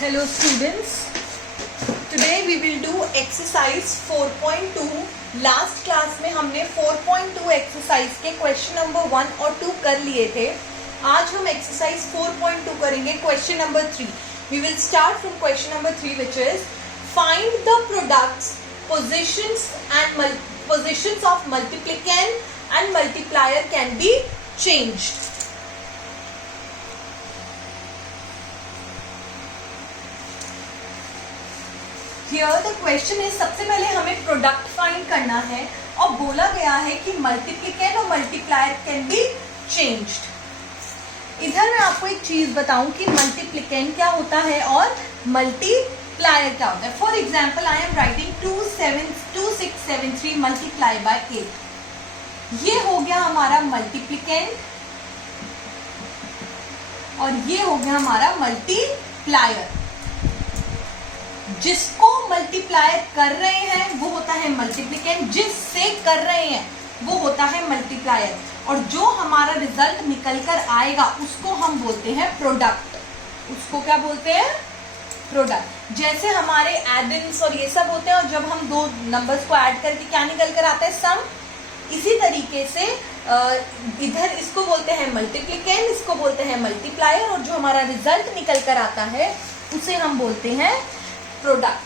Hello students, today we will do exercise 4.2. Last class में हमने 4.2 exercise के question number 1 और 2 कर लिए थे. आज हम एक्सरसाइज 4.2 करेंगे question number 3. We will start from question number 3, which is find the products, positions of multiplicand and multiplier can be changed. Here the question is, सबसे पहले हमें प्रोडक्ट फाइंड करना है और बोला गया है कि मल्टीप्लिकेंड और मल्टीप्लायर कैन बी चेंज्ड. इधर मैं आपको एक चीज बताऊं कि मल्टीप्लिकेंड क्या होता है और मल्टीप्लायर क्या होता है. For example I am writing 2673 multiply by 8. ये हो गया हमारा मल्टीप्लिकेंड और ये हो गया हमारा मल्टीप्लायर. जिसको मल्टीप्लायर कर रहे हैं वो होता है मल्टीप्लिकेंड, जिससे कर रहे हैं वो होता है मल्टीप्लायर, और जो हमारा रिजल्ट निकल कर आएगा उसको हम बोलते हैं प्रोडक्ट. उसको क्या बोलते हैं? प्रोडक्ट. जैसे हमारे एडिन्स और ये सब होते हैं, और जब हम दो नंबर्स को ऐड करके क्या निकल कर आता है? सम. इसी तरीके से इधर इसको बोलते हैं मल्टीप्लिकेंड, इसको बोलते हैं मल्टीप्लायर, और जो हमारा रिजल्ट निकल कर आता है उसे हम बोलते हैं प्रोडक्ट.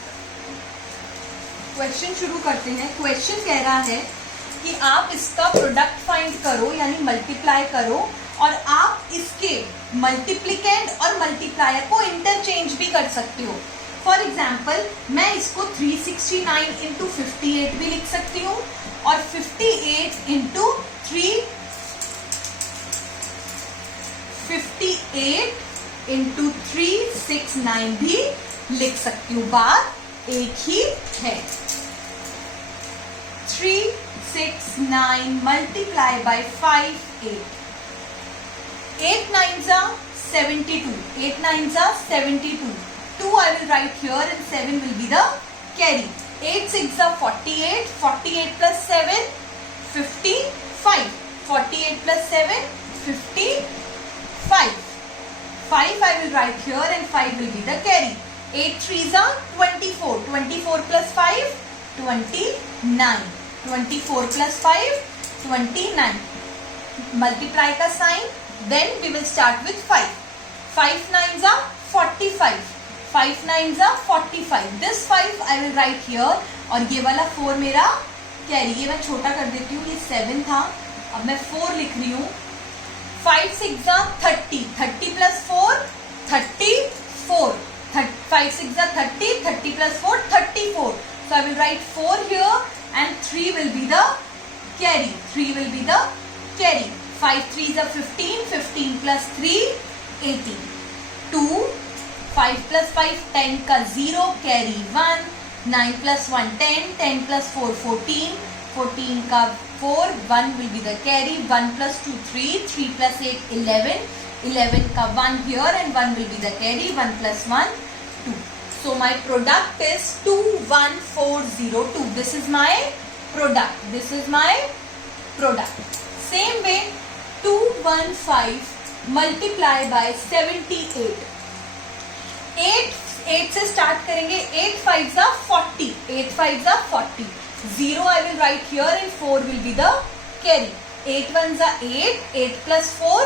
क्वेश्चन शुरू करते हैं. क्वेश्चन कह रहा है कि आप इसका प्रोडक्ट फाइंड करो, यानी मल्टीप्लाई करो, और आप इसके मल्टीप्लिकेंड और मल्टीप्लायर को इंटरचेंज भी कर सकते हो. फॉर एग्जाम्पल मैं इसको 369 इंटू 58 भी लिख सकती हूँ, और 58 इंटू 369 भी लिख सकती हूँ. बात एक ही है. 369 multiply by 5 8. 8 9s are 72. 8 9s are 72. 2 I will write here and 7 will be the carry. 8 6 are 48. 48 plus 7 55. 48 plus 7 55. 5 I will write here and 5 will be the carry. 8 3s are 24. 24 plus 5 29. 24 plus 5 29. Multiply का sign. Then we will start with 5. 5 9s are 45. 5 9s are 45. This 5 I will write here, और ये वाला 4 मेरा carry. ये मैं छोटा कर देती हूँ, ये 7 था, अब मैं 4 लिख रही हूँ. 5 6 are 30. 30 plus 4 34. 5 6 are 30. 30 plus 4 34. So I will write 4 here and 3 will be the carry. 3 will be the carry. 5 3s are 15. 15 plus 3 18. 2 5 plus 5 10 का 0 carry 1. 9 plus 1 10. 10 plus 4 14. 14 का 4 1 will be the carry. 1 plus 2 3. 3 plus 8 11. 11 का 1 here and 1 will be the carry. 1 plus 1 2. So my product is 21402. This is my product. This is my product. Same way 215 multiply by 78. 8 से start करेंगे. 8 5s are 40. 8 5s are 40. 0 I will write here and 4 will be the carry. 8 1s are 8. 8 plus 4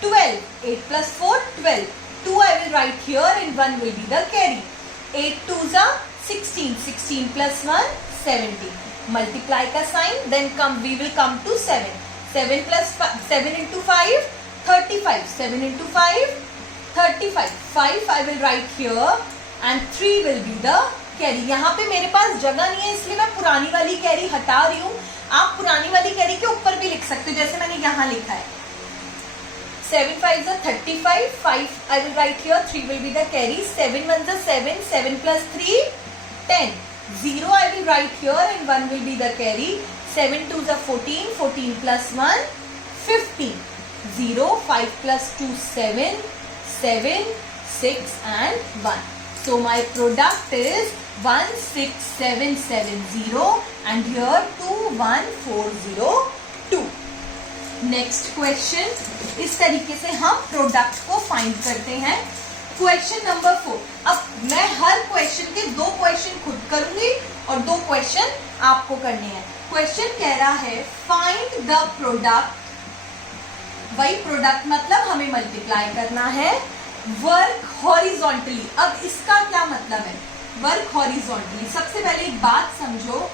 12. 8 plus 4 12. 2 I will write here and 1 will be the carry. 8 2s are 16. 16 plus 1 17. Multiply का sign. Then we will come to 7. 7 plus 7 into 5 35. 7 into 5 35. 5 I will write here and 3 will be the carry. यहाँ पे मेरे पास जगह नहीं है, इसलिए मैं पुरानी वाली कैरी हटा रही हूँ. आप पुरानी वाली कैरी के ऊपर भी लिख सकते हो, जैसे मैंने यहाँ लिखा है. 7 5s are 35. 5 I will write here. 3 will be the carry. 7 1s are 7. 7 plus 3 10. 0 I will write here and 1 will be the carry. 7 2s are 14. 14 plus 1 15. 0 5 plus 2 7. 7 6 and 1. So my product is 16770 and here 21402. Next question. इस तरीके से हम product को find करते हैं. Question number 4। अब मैं हर question के 2 क्वेश्चन खुद करूंगी और 2 क्वेश्चन आपको करने हैं। क्वेश्चन कह रहा है फाइंड द प्रोडक्ट, वही प्रोडक्ट मतलब हमें मल्टीप्लाई करना है वर्क हॉरिजॉन्टली। अब इसका क्या मतलब है वर्क हॉरिजॉन्टली? सबसे पहले एक बात समझो,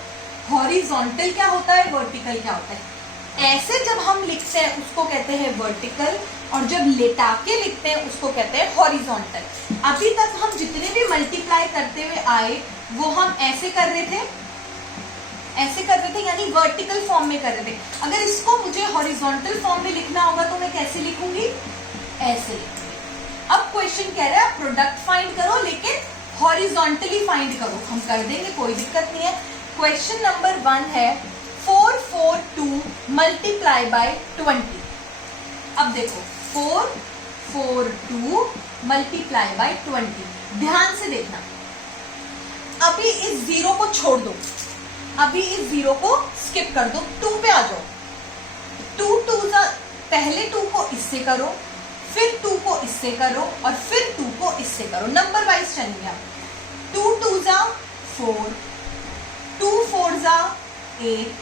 हॉरिजॉन्टल क्या होता है, वर्टिकल क्या होता है। ऐसे जब हम लिखते हैं उसको कहते हैं वर्टिकल, और जब लेटा के लिखते हैं उसको कहते हैं हॉरिजॉन्टल। अभी तक हम जितने भी मल्टीप्लाई करते हुए आए वो हम ऐसे कर रहे थे, ऐसे कर रहे थे, यानी वर्टिकल फॉर्म में कर रहे थे। अगर इसको मुझे हॉरिजॉन्टल फॉर्म में लिखना होगा तो मैं कैसे लिखूंगी, ऐसे लिखूंगी। अब क्वेश्चन कह रहा है प्रोडक्ट फाइंड करो, लेकिन हॉरिजॉन्टली फाइंड करो। हम कर देंगे, कोई दिक्कत नहीं है। क्वेश्चन नंबर 1 है 442 मल्टीप्लाई बाय 20। अब देखो 442 मल्टीप्लाई बाय 20, ध्यान से देखना। अभी इस 0 को छोड़ दो, अभी इस 0 को स्किप कर दो, 2 पे आ जाओ। 2 2 पहले 2 को इससे करो, फिर 2 को इससे करो और फिर 2 को इससे करो, नंबर वाइज चलेंगे आप। 2 2 4, 2 4 8,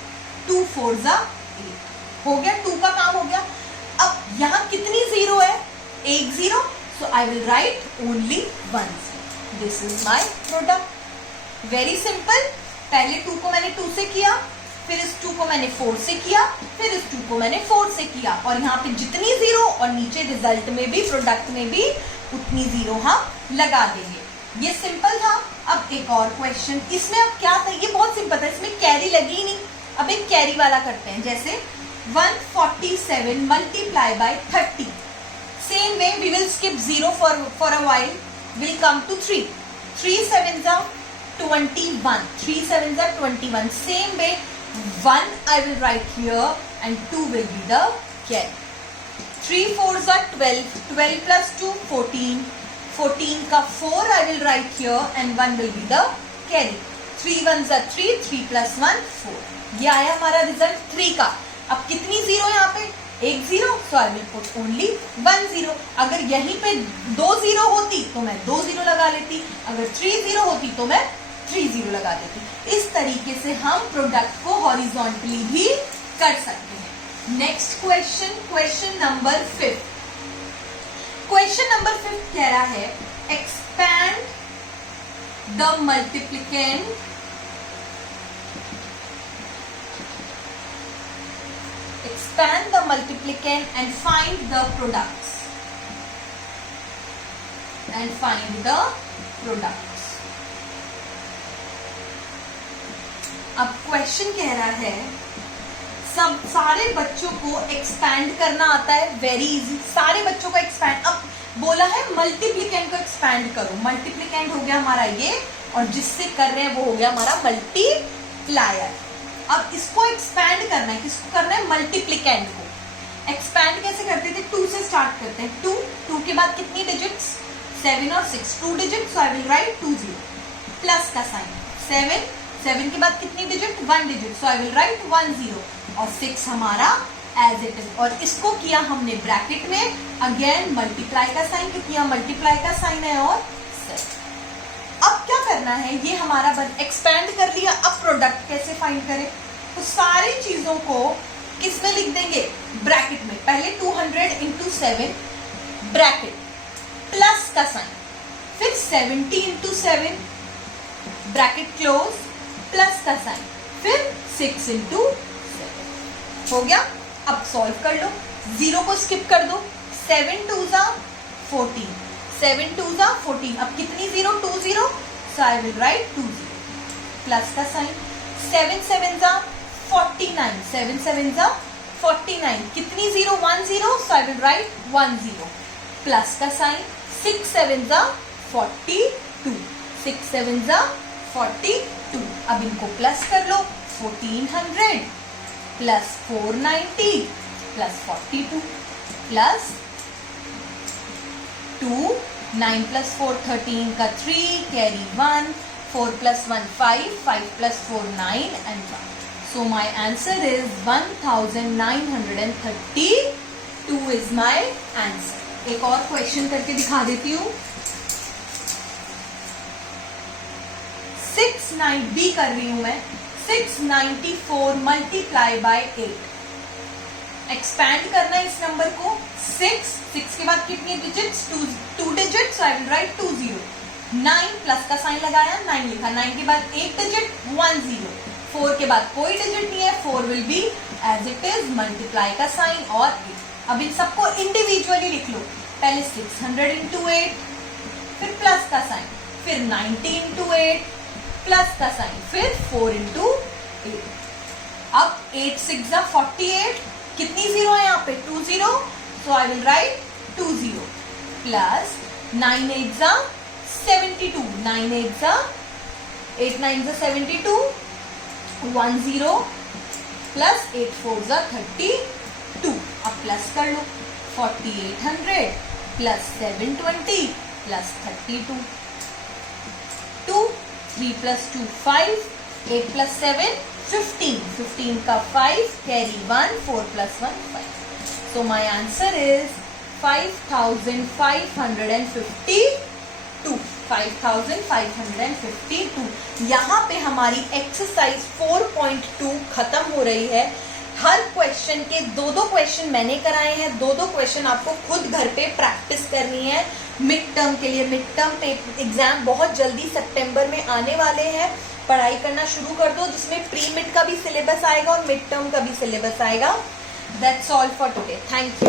2 4 8 हो गया, 2 का काम हो गया। अब यहां कितनी 0 है, एक 0, so I will write only 1 0। This is my product, very simple. पहले 2 को मैंने 2 से किया, फिर इस 2 को मैंने 4 से किया, फिर इस 2 को मैंने 4 से किया, और यहाँ पे जितनी 0 और नीचे रिजल्ट में भी, प्रोडक्ट में भी उतनी 0 हम लगा देंगे। ये सिंपल था। अब एक और क्वेश्चन, इसमें अब क्या था, ये बहुत सिंपल था, इसमें कैरी लगी ही नहीं। अब एक कैरी वाला करते हैं, जैसे 147 multiply by 30। Same way we will skip 0 for a while, will come to 3। 3 7 21, 3 7 21. Same way, 1 I will write here and 2 will be the carry. 3 4s are 12, 12 plus 2 14, 14 का 4 I will write here and 1 will be the carry. 3 1s are 3, 3 plus 1 4. ये आया हमारा result 3 का। अब कितनी 0 यहाँ पे, एक 0, so I will put only 1 0. अगर यहीं पे 2 0 होती तो मैं 2 0 लगा लेती, अगर 3 0 होती तो मैं 3 0 लगा देती। इस तरीके से हम प्रोडक्ट को हॉरिजॉन्टली भी कर सकते हैं। Next question, question number 5। Question number 5 कह रहा है expand the multiplicand and find the products अब क्वेश्चन कह रहा है सब सारे बच्चों को एक्सपैंड करना आता है, वेरी इजी, सारे बच्चों को एक्सपैंड। अब बोला है मल्टीप्लिकेंट को एक्सपैंड करो, मल्टीप्लिकेंट हो गया हमारा ये, और जिससे कर रहे हैं वो हो गया हमारा मल्टीप्लायर। अब इसको एक्सपैंड करना है, किसको करना है, मल्टीप्लिकेंट को। एक्सपैंड कैसे करते थे, 2 से स्टार्ट करते हैं। 2 के बाद कितनी डिजिट्स, 7 और 6, 2 digit, so I will right 2 0, plus का साइन। 7 के बाद कितनी digit, 1 digit, so I will right 1 0, और 6 हमारा एज इट इज। और इसको किया हमने ब्रैकेट में, अगेन मल्टीप्लाई का साइन, क्योंकि यहाँ मल्टीप्लाई का साइन है, और 7। अब क्या करना है, ये हमारा एक्सपैंड कर लिया। अब प्रोडक्ट कैसे फाइंड करें, तो सारी चीजों को किस में लिख देंगे, ब्रैकेट में। पहले 200 इंटू 7 ब्रैकेट, प्लस का साइन, फिर 70 इंटू 7 ब्रैकेट क्लोज, प्लस का साइन, फिर 6 इंटू 7 हो गया। अब सॉल्व कर लो, 0 को स्किप कर दो, 7 2 14, 7 2 14, अब कितनी 0, 2 0, so I will right 2 0, plus का साइन। 7 7 49, 7 7 49, कितनी 0, 1 0, so I will right 1 0, plus का साइन। 6 7 42, 6 7 42, अब इनको प्लस कर लो, 1400 प्लस 490 प्लस 42 प्लस 2, 9 प्लस 4 13 का 3, carry 1, 4 plus 1 5, 5 plus 4 9 and 1. So my answer is 1932 is my answer. एक और क्वेश्चन करके दिखा देती हूँ। बी कर रही हूं मैं, 694 मल्टीप्लाई बाय 8। एक्सपैंड करना है इस नंबर को, 6 के बाद कितनी digits, 2 digits, I will write 20। 9 plus का साइन लगाया, 9 लिखा, 9 के बाद 8 डिजिट 10, 4 के बाद कोई डिजिट नहीं है, 4 will be as it is, multiply का साइन और 8। अब इन सबको इंडिविजुअली लिख लो, पहले 600 इंटू 8, फिर प्लस का साइन, फिर 90 इंटू 8 प्लस का साइन, फिर 4 इंटू 8। अब 8 6 48, कितनी जीरो है यहाँ पे, 20, so I will write 20 plus 9 8 72, 9 8 8 9 72, 10 plus 8 4 32। अब प्लस कर लो, 4800 प्लस 720 प्लस 32, 2 3 प्लस 2 5, 8 प्लस 7 15, 15 का 5 carry 1, 4 plus 1 5। So my answer is 5552, 5552। यहाँ पे हमारी एक्सरसाइज 4.2 खत्म हो रही है। हर क्वेश्चन के 2 क्वेश्चन मैंने कराए हैं, 2 क्वेश्चन आपको खुद घर पे प्रैक्टिस करनी है मिड टर्म के लिए। मिड टर्म एग्जाम बहुत जल्दी सितंबर में आने वाले हैं, पढ़ाई करना शुरू कर दो, जिसमें प्री मिड का भी सिलेबस आएगा और मिड टर्म का भी सिलेबस आएगा। That's all for today, thank you.